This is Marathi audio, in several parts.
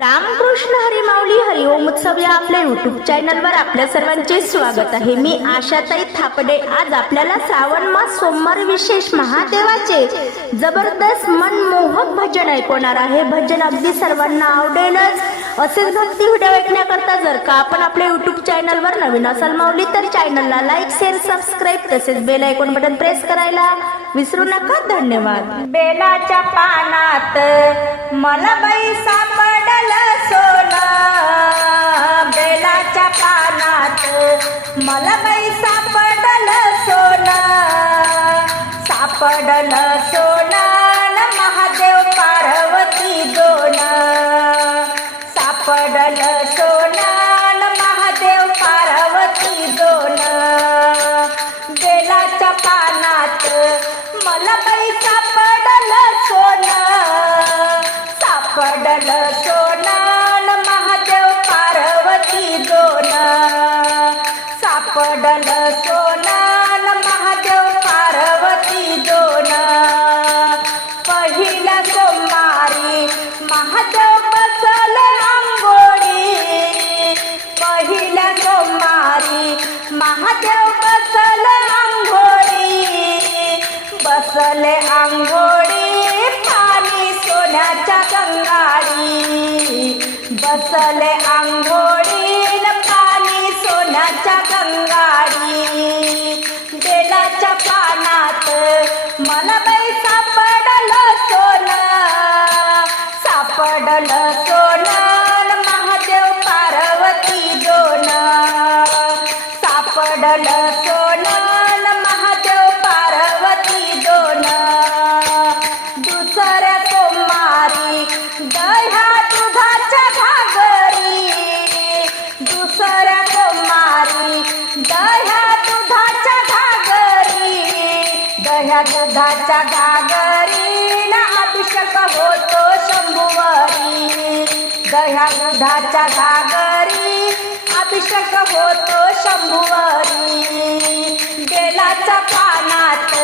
रामकृष्ण हरिमाऊली हरिओम उत्सव या आपल्या युट्यूब चॅनलवर आपल्या सर्वांचे स्वागत आहे. मी आशाताई थापडे. आज आपल्याला श्रावण मास सोमवार विशेष महादेवाचे जबरदस्त मनमोहक भजन ऐकवणार आहे. भजन अगदी सर्वांना आवडेलच. असेच भक्ती व्हिडिओ ऐकण्याकरता जर का आपण आपल्या युट्यूब चॅनलवर नवीन असाल माऊली तर चॅनलला लाईक शेअर सबस्क्राईब तसेच बेल ऐकून बटन प्रेस करायला विसरू नका. धन्यवाद. बेलाच्या पानात मला बाई सापडलं सोनं बसले आंघोळी पाणी सोन्याच्या गंगाडी बसले आंघोळी दह्या दुधाच्या घागरी दह्या दुधाच्या घागरी अभिषेक होतो शंभुवरी. दह्या दुधाच्या घागरी अभिषेक होतो शंभुवरी. बेलाच्या पानात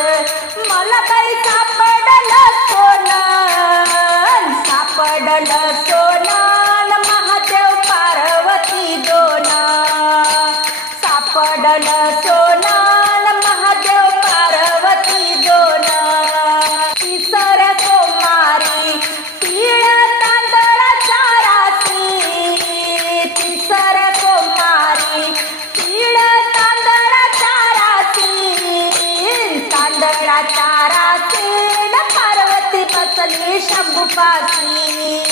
तांदळाच्या राशीला पार्वती बसली शंभूपाशी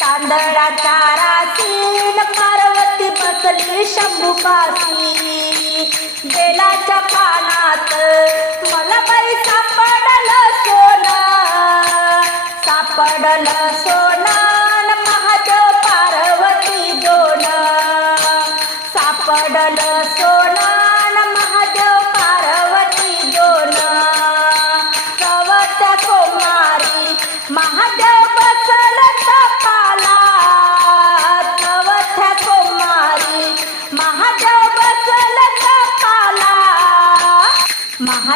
तांदळाच्या राशीला पार्वती बसली शंभूपाशी बेलाच्या पानात मला बाई सापडलं सोनं. सापडलं सोनं.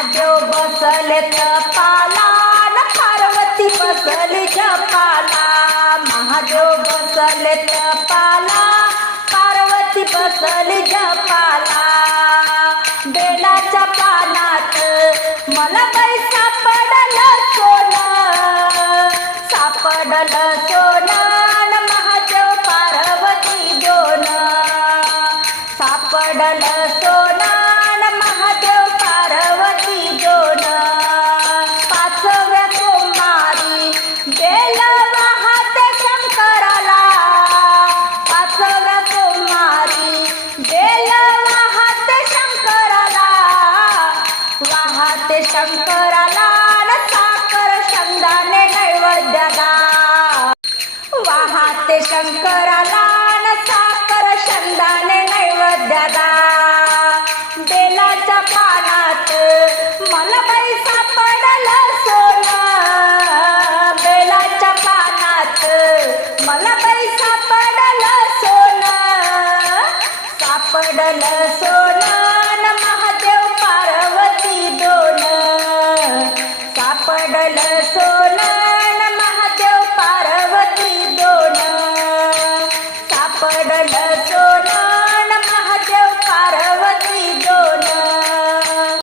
महादेव बसल तपाला न पार्वती बसल जपाला महादेव बसल तपाला पार्वती बसली जपाला बेलाच्या पानात मला बाई सापडलं सोनं सापडलं सोनं. वाहते शंकराला साखर शंदाने नैवेद्याला बेलाच्या पानात मला बाई सापडलं सोनं. बेलाच्या पानात मला बाई सापडलं सोनं. सापडलं सोनं.